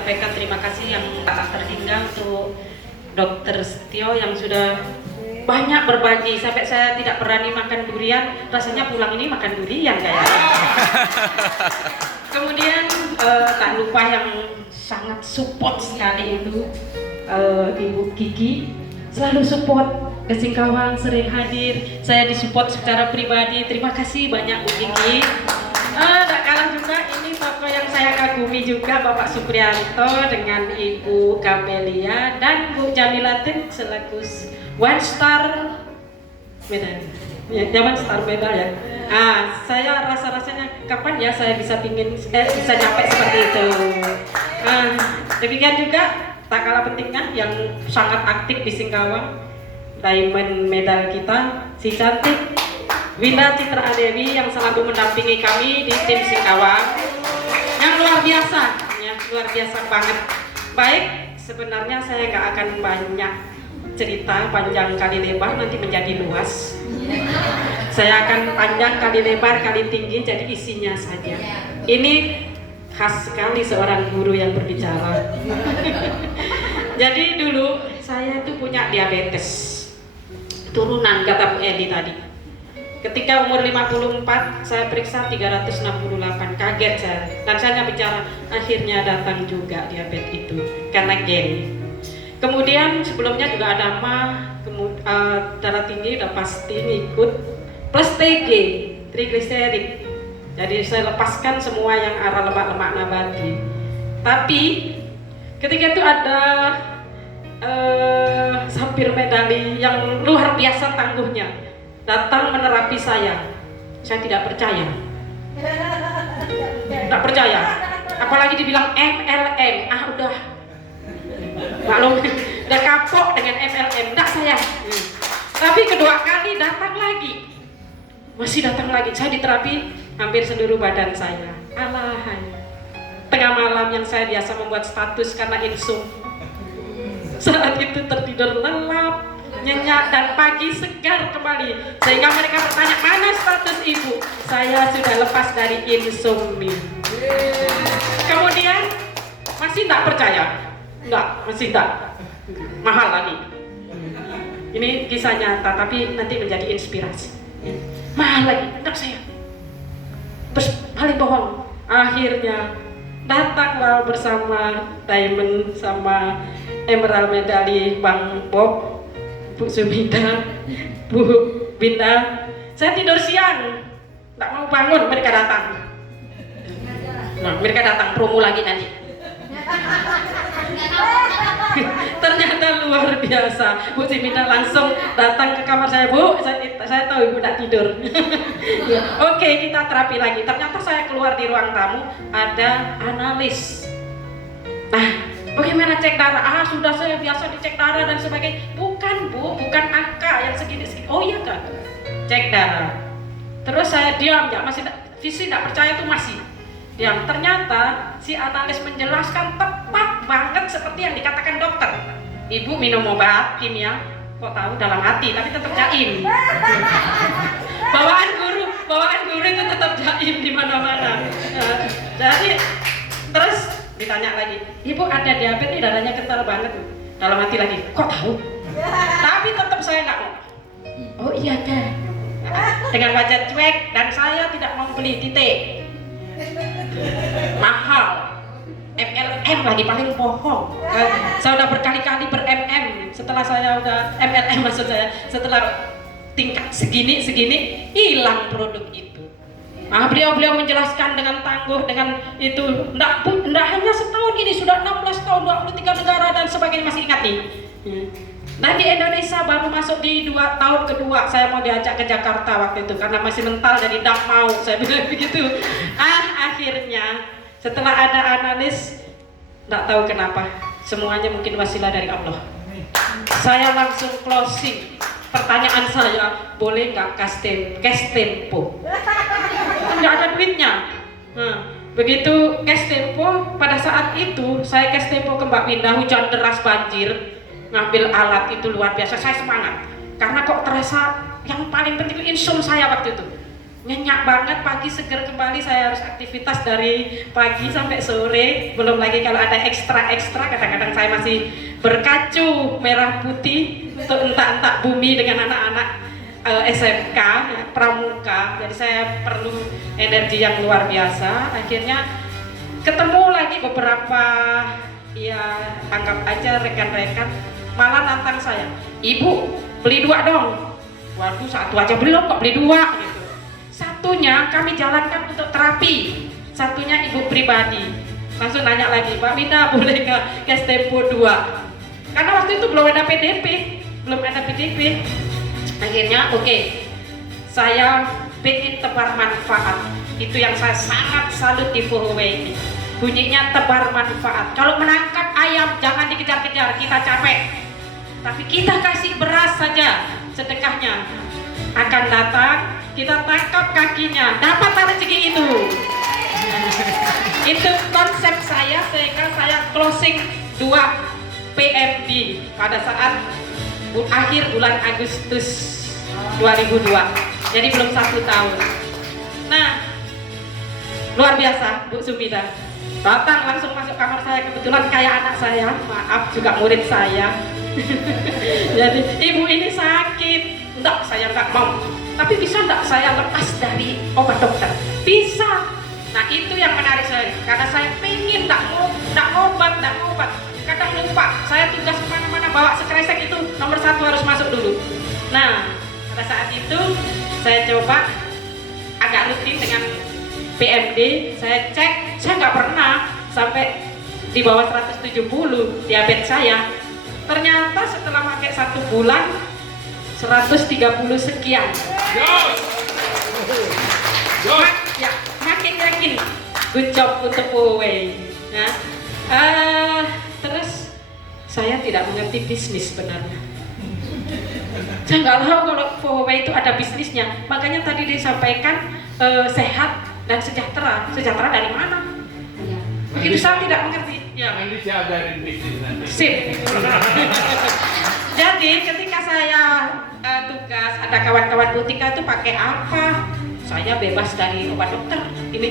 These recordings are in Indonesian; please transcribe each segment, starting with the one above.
Sampaikan terima kasih yang tak terhingga untuk Dokter Setio yang sudah banyak berbagi sampai saya tidak berani makan durian, rasanya pulang ini makan durian kayaknya. Kemudian tak lupa yang sangat support sekali itu Ibu Kiki, selalu support ke Singkawang, sering hadir, saya disupport secara pribadi. Terima kasih banyak Bu Kiki. Tak kalah juga ini tokoh yang saya kagumi juga, Bapak Suprianto dengan Ibu Kamelia dan Bu Jamilatin selaku One Star Medal, ya, One Star Medal ya. Saya rasa-rasanya kapan ya saya bisa bisa nyampe seperti itu. Demikian juga tak kalah pentingnya yang sangat aktif di Singkawang, Diamond Medal kita, si cantik Winda Citra Adewi yang selalu mendampingi kami di tim Singkawang, yang luar biasa, ya, luar biasa banget. Baik, sebenarnya saya nggak akan banyak cerita panjang kali lebar, nanti menjadi luas. Saya akan panjang kali lebar kali tinggi, jadi isinya saja. Ini khas sekali seorang guru yang berbicara. Jadi dulu saya itu punya diabetes turunan, kata Bu Edi tadi. Ketika umur 54, saya periksa 368, kaget saya. Dan saya bicara, akhirnya datang juga diabetes itu, karena gen. Kemudian sebelumnya juga ada darah tinggi udah pasti ngikut, plus TG, trigliserid. Jadi saya lepaskan semua yang arah lemak-lemak nabati. Tapi ketika itu ada sampir medali yang luar biasa tangguhnya datang menerapi saya tidak percaya, tidak percaya, apalagi dibilang MLM. Udah maklum, udah kapok dengan MLM, enggak saya. Tapi kedua kali datang lagi, masih datang lagi, saya diterapi hampir seluruh badan saya. Tengah malam yang saya biasa membuat status karena insum, saat itu tertidur lelap, nyenyak, dan pagi segar kembali, sehingga mereka bertanya, mana status ibu? Saya sudah lepas dari insomnia. Kemudian masih tak percaya? Enggak, masih tak. Mahal lagi. Ini kisah nyata, tapi nanti menjadi inspirasi. Mahal lagi, enggak saya. Terus paling bohong. Akhirnya datanglah bersama Diamond sama Emerald medali Bang Bob, Bu Sumida, Bu Binda. Saya tidur siang, tak mau bangun, mereka datang. Nah, mereka datang promo lagi nanti. Ternyata luar biasa. Bu Sumida langsung datang ke kamar saya, Bu, saya tahu ibu tak tidur. Oke, kita terapi lagi. Ternyata saya keluar di ruang tamu, ada analis. Nah, bagaimana cek darah? Sudah saya biasa dicek darah dan sebagainya. Bukan Bu, bukan angka yang segini-segini. Oh iya kan? Cek darah. Terus saya diam, ya masih visi tidak percaya tuh masih diam. Ternyata si analis menjelaskan tepat banget seperti yang dikatakan dokter. Ibu minum obat kimia, kok tahu dalam hati, tapi tetap jaim. Bawaan guru itu tetap jaim di mana-mana. Jadi terus ditanya lagi, ibu ada diabetes, darahnya kental banget. Dalam hati lagi, kok tahu? Tapi tetap saya nggak mau. Oh iya kan? Dengan wajah cuek, dan saya tidak mau beli titik. Mahal. MLM lagi paling bohong. Saya udah berkali-kali ber-MM. Setelah saya udah MLM, maksud saya, setelah tingkat segini hilang produk itu. Beliau menjelaskan dengan tangguh, dengan itu enggak hanya setahun ini, sudah 16 tahun, 23 negara dan sebagainya, masih ingat nih. Dan di Indonesia baru masuk di 2 tahun kedua, saya mau diajak ke Jakarta waktu itu karena masih mental, jadi tidak mau, saya bilang begitu. Akhirnya setelah ada analis, tidak tahu kenapa, semuanya mungkin wasilah dari Allah. Saya langsung closing. Pertanyaan saya, boleh nggak cash tempo? Nggak ada duitnya. Begitu cash tempo, pada saat itu saya cash tempo ke Mbak Winda, hujan deras, banjir, ngambil alat itu luar biasa. Saya semangat karena kok terasa yang paling penting insum saya waktu itu. nyenyak banget, pagi seger kembali. Saya harus aktivitas dari pagi sampai sore. Belum lagi kalau ada ekstra-ekstra, kadang-kadang saya masih berkacu merah putih untuk entak-entak bumi dengan anak-anak SMK, pramuka. Jadi saya perlu energi yang luar biasa. Akhirnya ketemu lagi beberapa, ya anggap aja rekan-rekan, malah nantang saya, "Ibu, beli 2 dong." Waduh, 1 aja belum kok beli 2 gitu. Satunya kami jalankan untuk terapi, satunya ibu pribadi. Langsung nanya lagi, "Mbak Winda, boleh nggak cash tempo 2?" Karena waktu itu belum ada PDP. Akhirnya oke, saya pengen tebar manfaat. Itu yang saya sangat salut di FOHW ini. Bunyinya tebar manfaat. Kalau menangkap ayam jangan dikejar-kejar, kita capek. Tapi kita kasih beras saja, sedekahnya akan datang. Kita tangkap kakinya, dapat rezeki itu. Itu konsep saya, sehingga saya closing 2 PMD pada saat akhir bulan Agustus 2002. Jadi belum 1 tahun. Nah, luar biasa Bu Sumida. Datang langsung masuk kamar saya, kebetulan kayak anak saya, maaf juga murid saya. Jadi, "Ibu ini sakit." "Enggak, saya enggak mau. Tapi bisa enggak saya lepas dari obat dokter?" "Bisa." Nah, itu yang menarik saya, karena saya pengen enggak ngobat. Kadang lupa, saya tugas kemana-mana bawa sekresek itu nomor 1 harus masuk dulu. Nah, pada saat itu saya coba agak rutin dengan PMD, saya cek, saya nggak pernah sampai di bawah 170 diabetes saya. Ternyata setelah pakai 1 bulan 130 sekian. Ya, makin yakin. Good job untuk FOHW. Nah, terus saya tidak mengerti bisnis sebenarnya. Saya nggak tahu kalau FOHW itu ada bisnisnya. Makanya tadi disampaikan sehat dan sejahtera. Sejahtera dari mana? Begitu saya tidak mengerti. Ya. Nanti saya ajarin bisnis nanti. Sip. Jadi ketika saya tugas, ada kawan-kawan butika itu pakai apa? Saya bebas dari obat dokter. Ini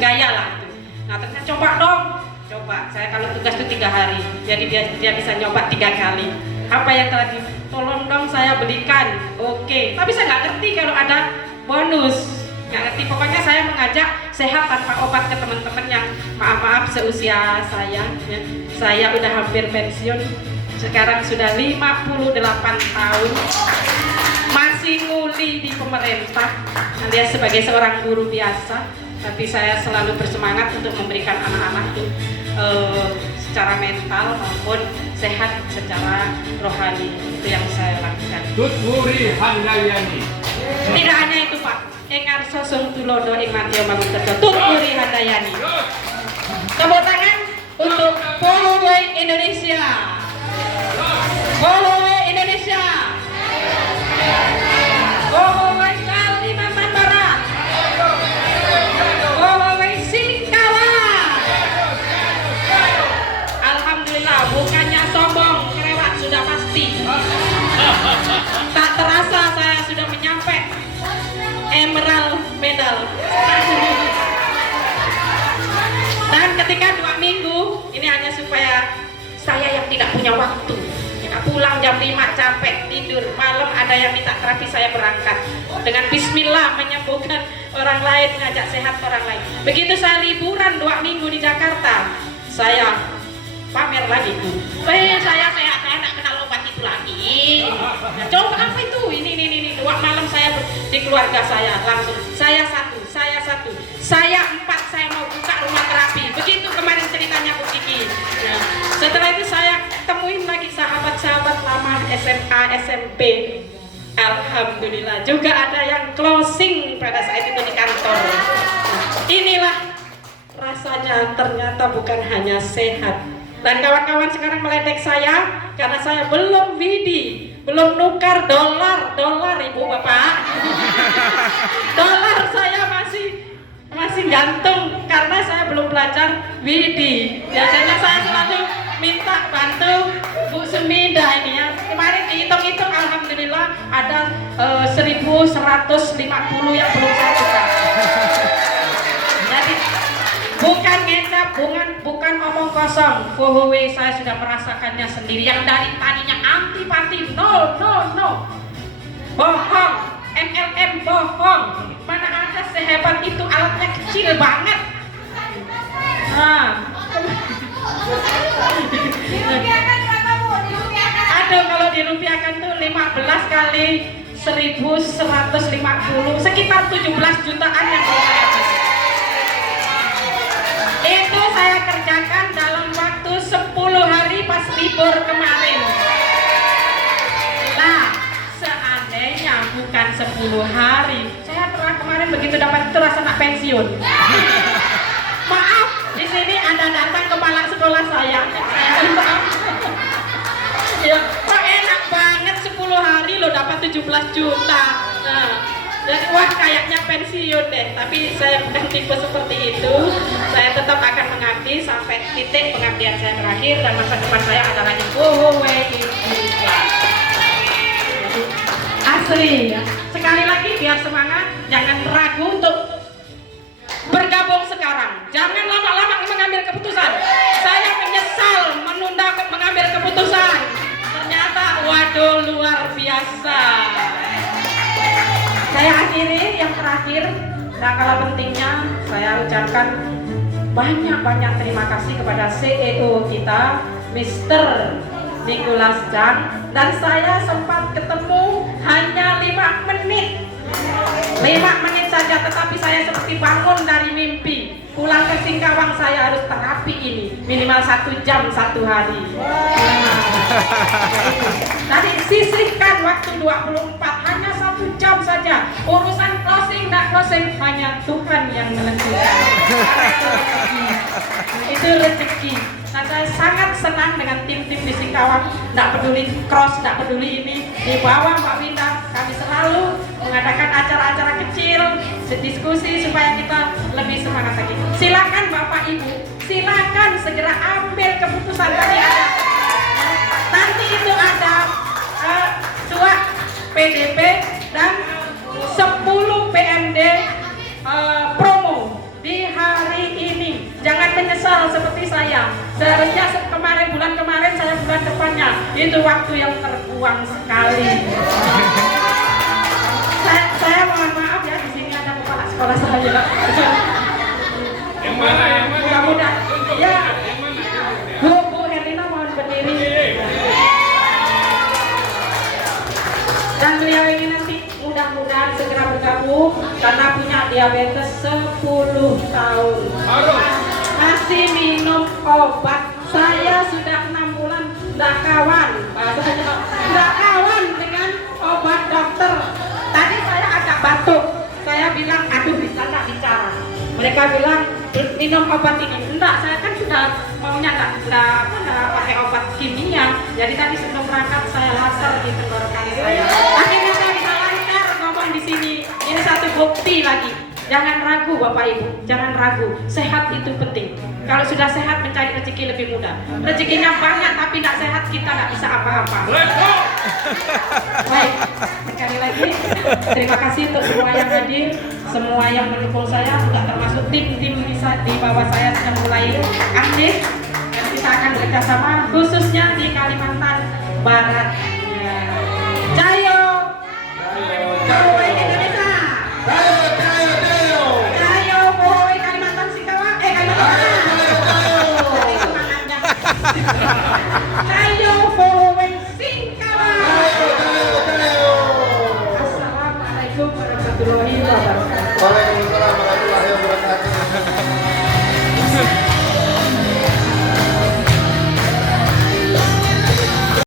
gaya lah itu. Nah ternyata coba dong. Coba. Saya kalau tugas itu 3 hari. Jadi dia bisa nyoba 3 kali. Apa yang tadi? Tolong dong saya belikan. Oke. Tapi saya nggak ngerti kalau ada bonus. Nggak ngerti. Pokoknya saya mengajak sehat tanpa obat ke teman-teman yang maaf seusia saya. Ya. Saya udah hampir pensiun. Sekarang sudah 58 tahun. Masih nguli di pemerintah. Alias sebagai seorang guru biasa. Tapi saya selalu bersemangat untuk memberikan anak-anak itu secara mental maupun sehat secara rohani. Itu yang saya lakukan. Tutwuri Handayani. Tidak hanya itu Pak, Engar Sosong Tulodo Ingmatio Mangunterjo Tutwuri Handayani. Tepuk tangan untuk FOHW Indonesia. FOHW Indonesia. FOHW Kalimantan Barat. FOHW Singkawan. Alhamdulillah, bukannya sombong, kerewat sudah pasti. Tak terasa saya sudah menyampai emerald medal. Dan ketika 2 minggu, ini hanya supaya saya yang tidak punya waktu. Kita pulang jam 5 capek tidur, malam ada yang minta terapi, saya berangkat dengan bismillah menyembuhkan orang lain, mengajak sehat orang lain. Begitu saya liburan 2 minggu di Jakarta, saya pamer lagi Bu. Saya sehat, saya tidak kenal obat itu lagi. Nah, coba apa itu? Ini 2 malam saya di keluarga saya langsung. Saya 1, saya 4, saya mau buka rumah terapi. Begitu kemarin ceritanya Bu Kiki. Nah, setelah itu saya temuin lagi sahabat-sahabat lama SMA, SMP. Alhamdulillah juga ada yang closing pada saat itu di kantor. Inilah rasanya, ternyata bukan hanya sehat. Dan kawan-kawan sekarang meledek saya karena saya belum widi, belum nukar dolar Ibu Bapak. Dolar saya masih gantung karena saya belum belajar widi. Biasanya saya selalu minta bantu Bu Sumida ini ya. Kemarin dihitung-hitung alhamdulillah ada 1150 yang belum saya buka. Jadi bukan ngecap, bukan omong kosong. Fuhuwe saya sudah merasakannya sendiri. Yang dari tadinya antipati, no, bohong, MLM bohong. Mana ada sehebat itu, alatnya kecil banget. Aduh, kalau dirupiahkan tuh 15 kali 1150, sekitar 17 jutaan yang saya beli. Itu saya kerjakan dalam waktu 10 hari pas libur kemarin. Nah, seandainya bukan 10 hari, saya kemarin begitu dapat itu rasa nak pensiun. Maaf, di sini ada datang kepala sekolah saya. Ya, kok enak banget 10 hari lo dapat 17 juta. Nah, jadi wah kayaknya pensiun deh. Tapi saya bukan tipe seperti itu. Saya tetap akan mengabdi sampai titik pengabdian saya berakhir dan masa depan saya adalah Fuhuwe Ikhlas. Asli ya. Sekali lagi biar semangat, jangan ragu untuk bergabung sekarang. Jangan lama-lama mengambil keputusan. Saya menyesal menunda mengambil keputusan. Ternyata waduh luar biasa. Saya akhiri yang terakhir, tak kalah pentingnya saya ucapkan banyak terima kasih kepada CEO kita, Mr. Nicholas Chang, dan saya sempat ketemu hanya 5 menit. 5 menit saja, tetapi saya seperti bangun dari mimpi. Pulang ke Singkawang saya harus terapi ini minimal 1 jam 1 hari. Tadi sisihkan waktu 24 hanya 1 jam saja. Urusan closing dan closing hanya Tuhan yang menentukan. Itu rezeki. Nah, saya sangat senang dengan tim-tim di Singkawang. Tidak peduli cross, tidak peduli ini. Di bawah Mbak Winda, kami selalu mengadakan acara-acara kecil, diskusi supaya kita lebih semangat lagi. Silakan Bapak Ibu, silakan segera ambil keputusan tadi ada. Nanti itu ada 2 PDP dan 10 PMD promo di hari ini. Jangan menyesal seperti saya. Seharusnya bulan kemarin saya bulan depannya. Itu waktu yang terbuang sekali. Saya mohon maaf ya, di sini ada kepala sekolah saya. Yang mana? Mudah-mudahan. Ya. Bu Herlina mohon berdiri. Dan beliau ini nanti mudah-mudahan segera bergabung karena punya diabetes 10 tahun. Masih minum obat. Saya sudah 6 bulan nggak kawan. Bahasanya nggak kawan dengan obat dokter. Tadi saya agak batuk. Saya bilang, aduh bisa nggak bicara. Mereka bilang minum obat ini. Enggak, saya kan sudah maunya nggak pakai obat kimia. Jadi tadi sebelum berangkat saya laser di tenggorokan saya. Akhirnya saya bisa lancar ngomong di sini. Ini satu bukti lagi. Jangan ragu Bapak Ibu, jangan ragu. Sehat itu penting. Kalau sudah sehat mencari rezeki lebih mudah. Rezekinya banyak tapi tidak sehat kita nggak bisa apa-apa. Baik, sekali lagi terima kasih untuk semua yang hadir, semua yang mendukung saya, juga termasuk tim-tim di bawah saya sudah mulai aktif. Dan kita akan bekerjasama khususnya di Kalimantan Barat. Jayo, Fuhuwe Indonesia. Jayo Fuhuwe Kalimantan Singkawang, Kalimantan. Jayo Fuhuwe Singkawang. Assalamualaikum warahmatullahi wabarakatuh. Waalaikumsalam warahmatullahi wabarakatuh.